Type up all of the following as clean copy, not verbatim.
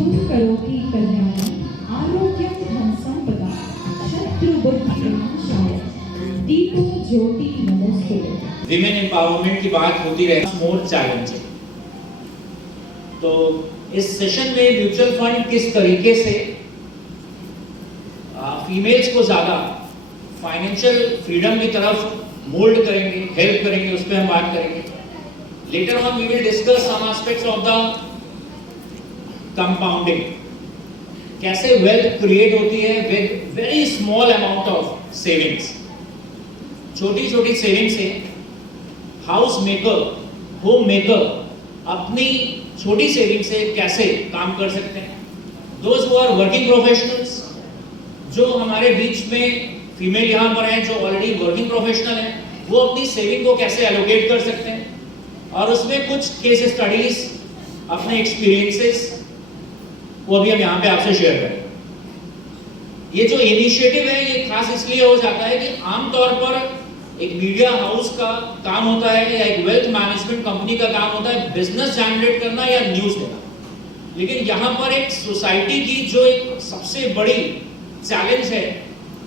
शुभ करोति कल्याणं आरोग्यं धन संपदा शत्रु बुद्धि विनाशाय दीपो ज्योति नमोस्तुते। विमेन एम्पावरमेंट की बात होती रहती है, मोर चैलेंजिंग। तो इस सेशन में म्यूचुअल फंड किस तरीके से फीमेल्स को ज्यादा फाइनेंशियल फ्रीडम की तरफ मोल्ड करेंगे, हेल्प करेंगे, उस पर हम बात करेंगे। Later on we will discuss some aspects of the compounding, कैसे वेल्थ क्रिएट होती है with very small amount of savings. छोटी छोटी सेविंग से हाउस मेकर, होम मेकर अपनी छोटी सेविंग से कैसे काम कर सकते हैं। Those who are working professionals, जो हमारे बीच में फीमेल यहाँ पर हैं जो ऑलरेडी वर्किंग प्रोफेशनल हैं, वो अपनी सेविंग को कैसे एलोकेट कर सकते हैं, और उसमें कुछ केस स्टडीज, अपने एक्सपीरियंसेस वो अभी हम यहाँ पे आपसे शेयर करें। ये जो इनिशिएटिव है ये खास इसलिए हो जाता है कि आमतौर पर एक मीडिया हाउस का काम होता है या एक वेल्थ मैनेजमेंट कंपनी का काम होता है बिजनेस जनरेट करना या न्यूज देना, लेकिन यहाँ पर एक सोसाइटी की जो एक सबसे बड़ी चैलेंज है,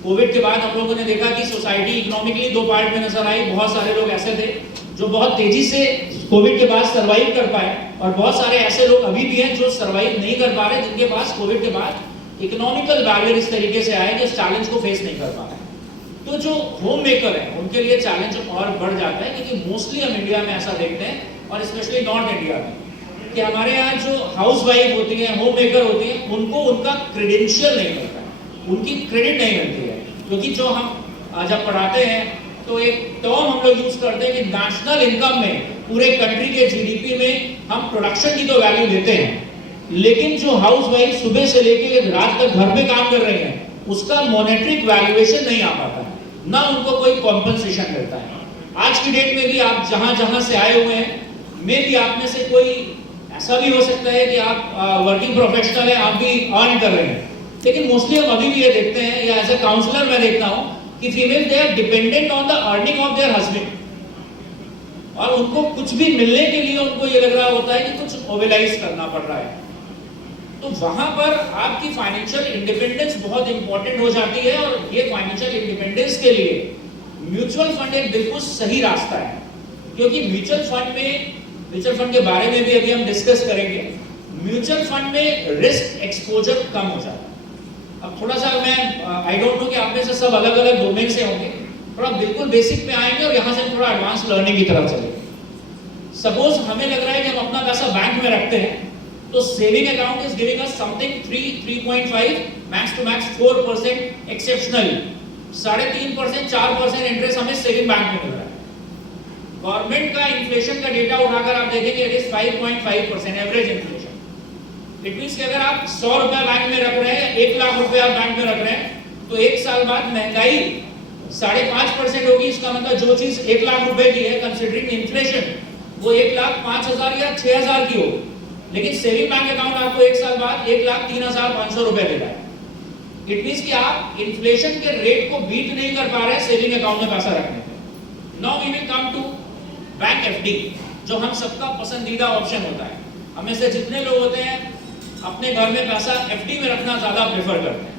कोविड के बाद हम लोगों ने देखा कि सोसाइटी इकोनॉमिकली दो पार्ट में नजर आई। बहुत सारे लोग ऐसे थे जो बहुत तेजी से कोविड के बाद सरवाइव कर पाए, और बहुत सारे ऐसे लोग अभी भी हैं जो सरवाइव नहीं कर पा रहे, जिनके पास कोविड के बाद इकोनॉमिकल बैरियर इस तरीके से आए कि इस चैलेंज को फेस नहीं कर पा रहे। तो जो होम मेकर है उनके लिए चैलेंज और बढ़ जाता है, क्योंकि मोस्टली हम इंडिया में ऐसा देखते हैं, और स्पेशली नॉर्थ इंडिया में, कि हमारे यहाँ जो हाउस वाइफ होती है, होम मेकर होती है, उनको उनका क्रेडेंशियल नहीं मिलता है, उनकी क्रेडिट नहीं मिलती है। क्योंकि जो हम जब पढ़ाते हैं तो एक टर्म हम लोग यूज करते हैं कि नेशनल इनकम में, पूरे कंट्री के जीडीपी में हम प्रोडक्शन की तो वैल्यू देते हैं, लेकिन जो हाउस वाइफ सुबह से लेकर रात तक घर पे काम कर रहे हैं उसका मॉनेटरिक वैल्यूएशन नहीं आ पाता है, ना उनको कोई कॉम्पनसेशन मिलता है। आज की डेट में भी आप जहां जहां से आए हुए हैं, मे भी आप में से कोई ऐसा भी हो सकता है कि आप वर्किंग प्रोफेशनल है, आप भी अर्न कर रहे हैं, लेकिन मोस्टली हम अभी भी ये देखते हैं, या एज अ काउंसलर मैं देखता हूं कि female they are dependent on the earning of their husband, और उनको कुछ भी मिलने के लिए उनको ये लग रहा होता है कि कुछ ओवेलाइज करना पड़ रहा है। तो वहां पर आपकी फाइनेंशियल इंडिपेंडेंस बहुत इंपॉर्टेंट हो जाती है, और ये फाइनेंशियल इंडिपेंडेंस के लिए म्यूचुअल फंड एक बिल्कुल सही रास्ता है। क्योंकि म्यूचुअल फंड के बारे में भी अभी हम डिस्कस करेंगे। म्यूचुअल फंड में रिस्क एक्सपोजर कम हो जाता है। अब थोड़ा सा मैं आई डोंट नो कि आप में से सब अलग अलग डोमेन से होंगे, थोड़ा बिल्कुल बेसिक पे आएंगे और यहाँ से थोड़ा एडवांस लर्निंग की तरफ चलेंगे। सपोज हमें लग रहा है कि हम अपना पैसा बैंक में रखते हैं, तो saving account is giving us something 3.5 max to max 4% exceptionally 3.5% 4% interest हमें सेविंग बैंक में मिल रहा है। गवर्नमेंट का इन्फ्लेशन का डेटा उठाकर आप देखेंगे it is 5.5% average inflation. It means कि अगर आप 100 रुपया बैंक में रख रहे हैं, 1 लाख रुपया बैंक में रख रहे हैं, तो 1 साल बाद महंगाई 5.5% होगी। इसका मतलब जो चीज 1 लाख रुपए की है कंसीडरिंग इन्फ्लेशन, वो 1,05,000 या 6,000 की होगी, लेकिन सेविंग बैंक अकाउंट आपको 1 साल बाद 1,03,500 रुपए दे रहा है। इट मींस कि आप इन्फ्लेशन के रेट को बीट नहीं कर पा रहे हैं सेविंग अकाउंट में पैसा रखने पे। Now we will come to bank FD, जो हम सबका पसंदीदा ऑप्शन होता है। हमें से जितने लोग होते हैं अपने घर में पैसा एफडी में रखना ज्यादा प्रेफर करते हैं।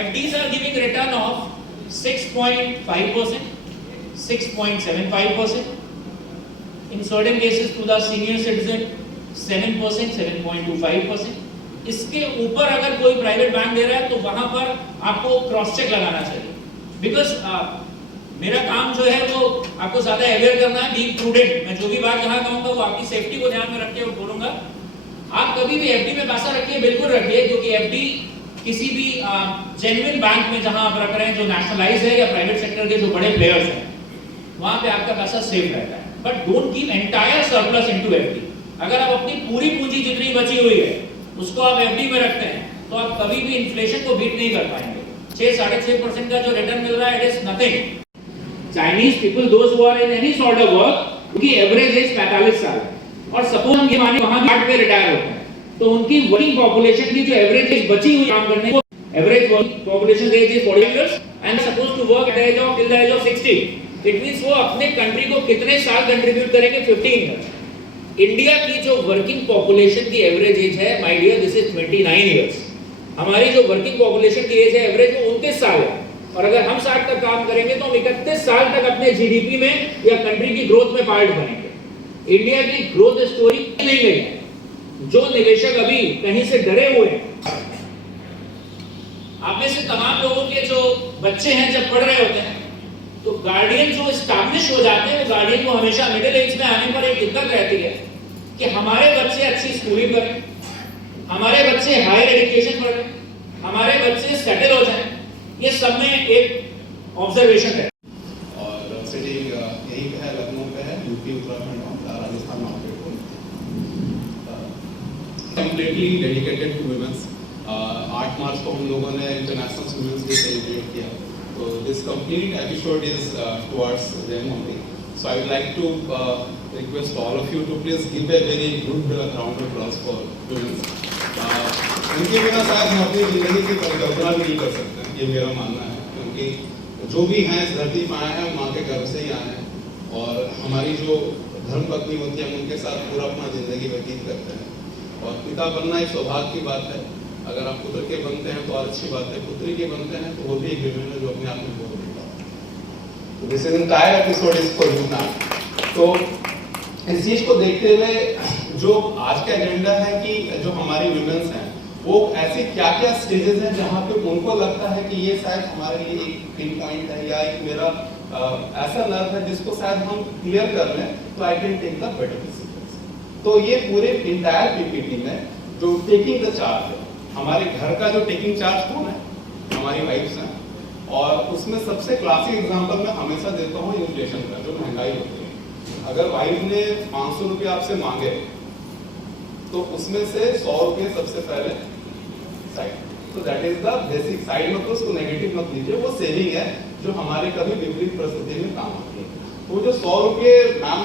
FDs are giving return of 6.5%, 6.75%, in certain cases to the senior citizen 7%, 7.25%। इसके ऊपर अगर कोई प्राइवेट बैंक दे रहा है तो वहां पर आपको क्रॉस चेक लगाना चाहिए, बिकॉज मेरा काम जो है वो आपको ज्यादा अवेयर करना है, बी प्रूडेंट। मैं जो भी बात यहाँ कहूंगा वो आपकी सेफ्टी को ध्यान में रख के बोलूंगा। आप कभी भी एफडी में पैसा रखिए, बिल्कुल रखिए, क्योंकि एफडी किसी भी जेन्युइन बैंक में जहां आप रख रहे हैं, जो नेशनलाइज है या प्राइवेट सेक्टर के जो बड़े प्लेयर्स हैं, वहां पे आपका पैसा सेफ रहता है। But don't give entire surplus into FD. अगर आप अपनी पूरी पूंजी जितनी बची हुई है उसको आप एफडी में रखते हैं, तो आप कभी भी इन्फ्लेशन को बीट नहीं कर पाएंगे। 6-6.5% का जो रिटर्न मिल रहा है, it is nothing. Chinese people, those who are in any sort of work, उनकी एवरेज एज 45 साल है, और सपोज हम ये माने वहां 8 पे रिटायर होते हैं, तो उनकी वर्किंग पॉपुलेशन की जो एवरेज एज बची हुई काम करने की, average working population age is 40 years and suppose to work at the age of till the age of 60। It means वो अपने कंट्री को कितने साल कंट्रीब्यूट करेंगे? 15 इयर्स। इंडिया की जो वर्किंग पॉपुलेशन की एवरेज एज है, my dear, this is 29 years. हमारी जो वर्किंग पॉपुलेशन की एज है एवरेज वो 29 साल है, और अगर हम 60 तक काम करेंगे तो हम 31 साल तक अपने जीडीपी में या कंट्री की ग्रोथ में पार्ट बनेंगे। इंडिया की ग्रोथ स्टोरी नहीं गई है। जो निवेशक अभी कहीं से डरे हुए हैं, आप में से तमाम लोगों के जो बच्चे हैं जब पढ़ रहे होते हैं तो गार्डियन जो एस्टैब्लिश हो जाते हैं, वो गार्डियन को हमेशा मिडिल एज में आने पर एक दिक्कत रहती है कि हमारे बच्चे अच्छी स्कूलिंग करें, हमारे बच्चे हायर एजुकेशन पढ़ें, हमारे बच्चे सेटल हो जाएं। ये सब में एक ऑब्जर्वेशन है। और सिटी यही पे है, लखनऊ पे है, यूपी उत्तराखंड और राजस्थान मार्केट को कंप्लीटली डेडिकेटेड टू वुमेन्स। 8 मार्च को हम लोगों ने इंटरनेशनल वुमेन्स डे सेलिब्रेट किया, तो this complete episode is towards them only. So I would like to request all of you to please give a very good round of applause for womens. उनके बिना शायद हम अपनी जिंदगी की परिकल्पना भी नहीं कर सकते, ये मेरा मानना है, क्योंकि जो भी हैं इस धरती पर आए हैं माँ के गर्भ से ही आए हैं, और हमारी जो धर्म पत्नी होती है उनके साथ पूरा अपना जिंदगी व्यतीत करते हैं। और पिता बनना एक सौभाग्य की बात है, अगर आप पुत्र के बनते हैं तो और अच्छी बात है, पुत्री के बनते हैं तो वो भी एक विमेन है जो अपने आप में बहुत देता है। तो this entire episode is for you now. तो इस चीज को देखते हुए जो आज का एजेंडा है कि जो हमारी वुमेन्स हैं वो ऐसी क्या क्या स्टेजेस हैं जहाँ पे उनको लगता है कि ये शायद हमारे लिए एक पिन पॉइंट है या एक मेरा ऐसा नर्व है जिसको शायद हम क्लियर कर लें तो I can take the better decisions. तो ये पूरे इंटायर पीपीटी में जो टेकिंग द चार्ज है, हमारे घर का जो टेकिंग चार्ज कौन है, हमारी वाइफ्स हैं। और उसमें सबसे क्लासिक एग्जांपल मैं हमेशा देता हूँ इन्फ्लेशन का, जो महंगाई होती है। अगर वाइफ ने 500 रुपये आपसे मांगे तो उसमें से 100 रुपये सबसे पहले साइड, तो that is the basic side. मतलब उसको नेगेटिव मत लीजिए, वो सेविंग है जो हमारे कभी विपरीत परिस्थिति में काम आती है। तो जो 100 रुपये मैम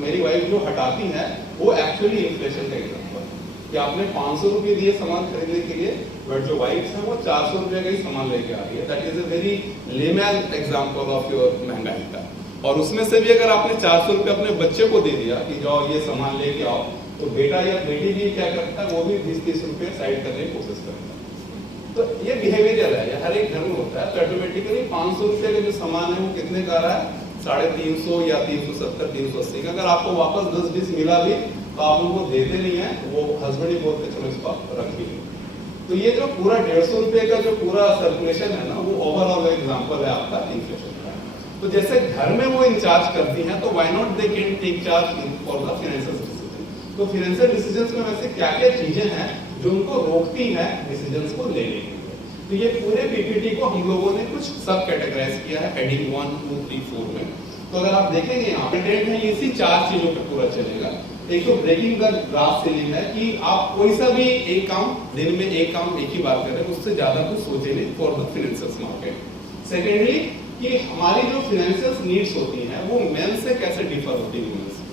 मेरी वाइफ जो हटाती है वो एक्चुअली इन्फ्लेशन का एग्जाम्पल है कि आपने 500 रुपये दिए सामान खरीदने के लिए, बट जो वाइफ्स है वो 400 रुपये का ही सामान लेके आ रही है। That is a very layman example of your महंगाई का। और उसमें से भी अगर आपने 400 रुपये अपने बच्चे को दे दिया कि जाओ ये सामान लेके आओ, तो बेटा या बेटी भी क्या करता है, वो भी 20-30 रुपये साइड करने की कोशिश करता है। तो ये बिहेवियरल है, ये हर एक घर में होता है। तो ऑटोमेटिकली 500 रुपये का जो सामान है वो कितने का रहा है, 350 या 370, 380 का। अगर आपको वापस 10-20 मिला भी तो आप उनको देते नहीं है, वो हस्बैंड ही बोलते चलो इसको रख ही। तो ये जो पूरा 150 रुपये का जो पूरा सर्कुलेशन है ना, वो ओवरऑल एग्जाम्पल है आपका इन्फ्लेशन का। तो जैसे घर में वो इंचार्ज करती हैं, तो why not they can take charge for the financial decision. तो फाइनेंशियल डिसीजंस में वैसे क्या क्या चीजें हैं जो उनको रोकती हैं डिसीजंस को लेने के लिए। तो ये पूरे पीपीटी को हम लोगों ने कुछ सब कैटेगराइज किया है हेडिंग 1, 2, 3, 4 में। तो अगर आप देखेंगे यहाँ कंटेंट है, इसी 4 चीजों पे पूरा चलेगा। एक तो ब्रेकिंग द ग्लास सीलिंग है कि आप कोई सा भी एक काम दिन में एक काम एक ही बार करें, उससे ज्यादा कुछ सोचे नहीं for the financial market. Secondly कि हमारी जो फाइनेंशियल नीड्स होती हैं वो मेन से कैसे डिफर होती है वुमेन से,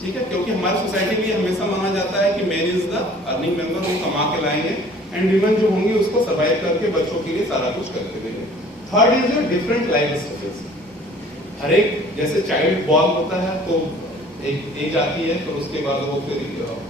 ठीक है, क्योंकि हमारी सोसाइटी में हमेशा माना जाता है कि man is the earning member, वो कमा के लाएंगे, एंड वुमेन जो होंगी उसको सर्वाइव करके बच्चों के लिए सारा कुछ करके देंगे। Third is your different life stages. हर एक जैसे चाइल्ड बॉर्न होता है तो एक एज आती है, फिर उसके बाद वो फिर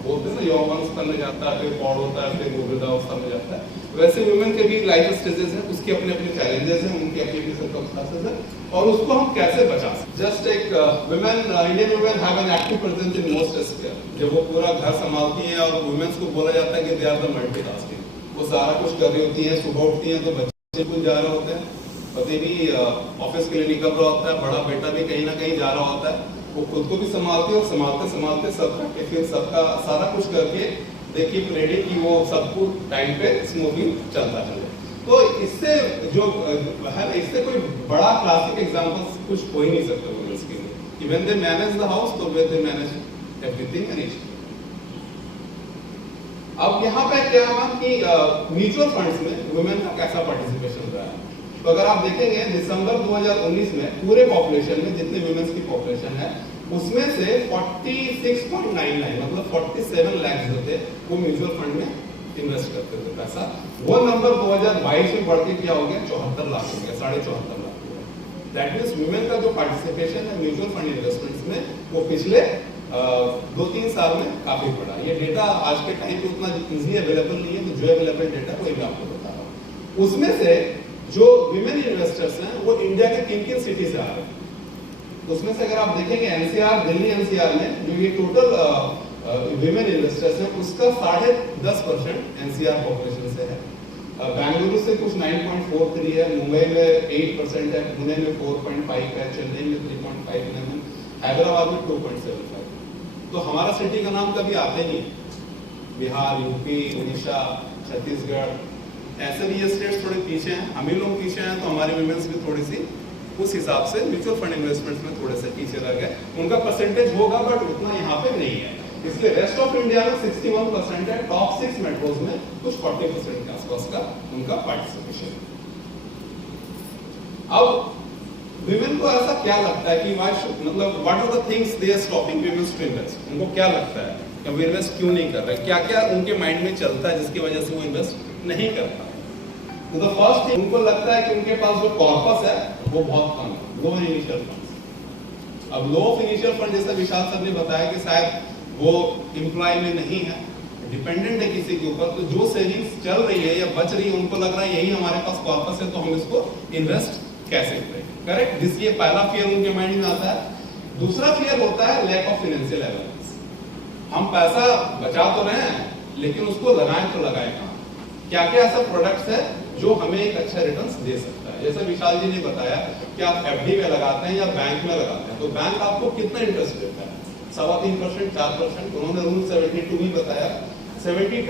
बोलते हैं ना यौवनावस्था में जाता है, फिर पौड़ होता है, फिर वृद्धावस्था में जाता है। वैसे वुमेन के भी लाइफ स्टेजेस हैं, उसके अपने अपने चैलेंजेस हैं, उनके अपने अपने सर्कमस्टेंसेस हैं, और उसको हम कैसे बचा सकते। जस्ट एक women, Indian women have an active presence in most sphere. जब वो पूरा घर संभालती हैं और वुमेन्स को बोला जाता है कि दे आर द मल्टीटास्किंग, वो सारा कुछ कर रही होती है। सुबह उठती हैं तो बच्चे स्कूल जा रहे होते हैं, पति भी ऑफिस के लिए निकल रहा होता है, बड़ा बेटा भी कहीं ना कहीं जा रहा होता है, वो खुद को भी संभालती है और संभालते संभालते सबका टिफिन सबका सारा कुछ करके देखिए रेडी कि वो सब कुछ टाइम पे स्मूथली चलता चले। तो इससे जो है इससे कोई बड़ा क्लासिक एग्जांपल कुछ हो ही नहीं सकता वुमेन्स के लिए कि when they manage the house तो वे they manage everything and each. अब यहाँ पे क्या हुआ कि म्यूचुअल फंड्स में वुमेन का कैसा पार्टिसिपेशन रहा है। तो अगर आप देखेंगे दिसंबर 2019 में पूरे पॉपुलेशन में जितने वुमेन्स की पॉपुलेशन है उसमें से 46.99 मतलब 47 लाख जो थे वो म्यूचुअल फंड में इन्वेस्ट करते थे पैसा। वो नंबर 2022 में बढ़ के क्या हो गया, 74 लाख हो गया, 74.5 लाख हो गया। दैट मींस वुमेन का जो पार्टिसिपेशन है म्यूचुअल फंड इन्वेस्टमेंट्स में वो पिछले 2-3 साल में काफी बढ़ा। ये डेटा आज के टाइम पे उतना इजीली अवेलेबल नहीं है, तो जो अवेलेबल डेटा वही मैं आपको बता रहा हूँ। उसमें से जो विमेन इन्वेस्टर्स हैं वो इंडिया के किन-किन सिटी से आ रहे हैं। उसमें से अगर आप देखेंगे एनसीआर, दिल्ली एनसीआर में जो ये टोटल विमेन इन्वेस्टर्स हैं उसका 10.5% एनसीआर पॉपुलेशन से है। बेंगलुरु से कुछ 9.43 है, मुंबई में 8% है, पुणे में 4.5 है, चेन्नई में 3.5 है, हैदराबाद में 2.75। तो हमारा सिटी का नाम कभी आता ही नहीं। बिहार, यूपी, उड़ीसा, छत्तीसगढ़, ऐसे भी ये स्टेट्स थोड़े पीछे हैं। हम ही लोग पीछे हैं तो हमारे विमेंस भी थोड़ी सी उस हिसाब से म्यूचुअल फंड इन्वेस्टमेंट में थोड़े से पीछे रह गए। उनका परसेंटेज होगा बट उतना यहाँ पे नहीं है, इसलिए रेस्ट ऑफ इंडिया में 61% है। टॉप 6 मेट्रोज में कुछ 40% के आसपास का उनका पार्टिसिपेशन है। अब विमेन को ऐसा क्या लगता है कि मतलब what are the things they are stopping women to invest? उनको क्या लगता है कि वो इन्वेस्ट क्यों नहीं कर रहे? क्या क्या उनके माइंड में चलता है जिसकी वजह से वो इन्वेस्ट नहीं कर पा रहे? तो द फर्स्ट थिंग, उनको लगता है कि उनके पास जो कॉर्पस है वो बहुत कम है, लो इनिशियल फंड। अब लो इनिशियल फंड जैसा विशाल सर ने बताया कि शायद वो एम्प्लॉय में नहीं है, डिपेंडेंट है किसी के ऊपर, तो जो सेविंग्स चल रही है या बच रही है उनको लग रहा है यही हमारे पास कॉर्पस है तो हम इसको इन्वेस्ट कैसे करें। करेक्ट, जिसलिए पहला फियर उनके माइंड में आता है। दूसरा फियर होता है लैक ऑफ फाइनेंशियल अवेयरनेस। हम पैसा बचा तो रहे हैं लेकिन उसको लगाएं तो लगाएं कहां? क्या क्या ऐसा प्रोडक्ट्स है जो हमें एक अच्छा रिटर्न दे सकता है? जैसे विशाल जी ने बताया कि आप एफडी में लगाते हैं या बैंक में लगाते हैं, तो बैंक आपको कितना इंटरेस्ट देता है? 3.25%, 4%। उन्होंने रूल 72 भी बताया। 72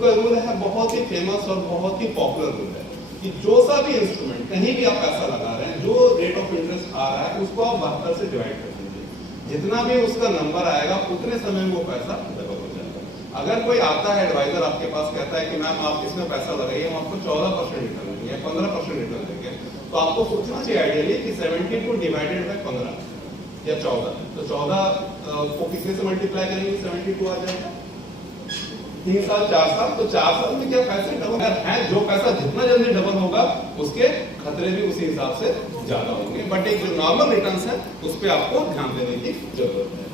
का रूल है बहुत ही फेमस और बहुत ही पॉपुलर रूल है कि जो सा भी इंस्ट्रूमेंट कहीं भी आप पैसा लगा रहे हैं, जो रेट ऑफ इंटरेस्ट आ रहा है उसको आप 72 से डिवाइड कर दीजिए, जितना भी उसका नंबर आएगा उतने समय में वो पैसा डबल हो जाएगा। अगर कोई आता है एडवाइजर आपके पास कहता है कि मैम आप इसमें पैसा लगाइए, हम आपको 14% रिटर्न देंगे या 15% रिटर्न देंगे, तो आपको सोचना चाहिए आइडियली कि 72 डिवाइडेड बाय 15 या 14, तो 14 को कितने से मल्टीप्लाई करेंगे? 72 आ जाएगा। 3 साल 4 साल, तो 4 साल में क्या पैसे डबल है? जो पैसा जितना जल्दी डबल होगा उसके खतरे भी उसी हिसाब से ज्यादा होंगे, बट एक जो नॉर्मल रिटर्न्स है उस पर आपको ध्यान देने की जरूरत है।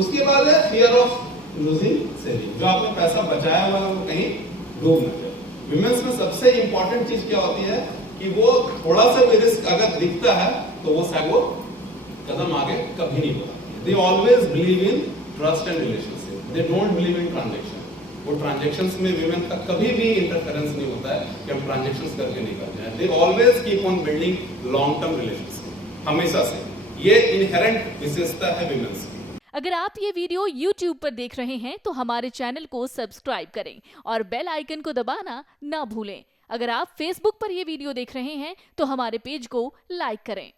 उसके बाद है फियर ऑफ लूजिंग सेविंग, जो आपने पैसा बचाया हुआ है वो कहीं डूब न जाए। विमेंस में सबसे इंपॉर्टेंट चीज क्या होती है कि वो थोड़ा सा भी रिस्क अगर दिखता है तो वो शायद वो कदम आगे कभी नहीं बढ़ाती। They always believe in trust and relationship, they don't believe in transaction. वो ट्रांजैक्शंस में विमेन का कभी भी इंटरफेरेंस नहीं होता है कि हम ट्रांजैक्शंस करके नहीं करते हैं। They always keep on building long term relationship, हमेशा से। ये इनहेरेंट विशेषता है विमेंस की। अगर आप ये वीडियो YouTube पर देख रहे हैं तो हमारे चैनल को सब्सक्राइब करें और बेल आइकन को दबाना ना भूलें। अगर आप Facebook पर ये वीडियो देख रहे हैं तो हमारे पेज को लाइक करें।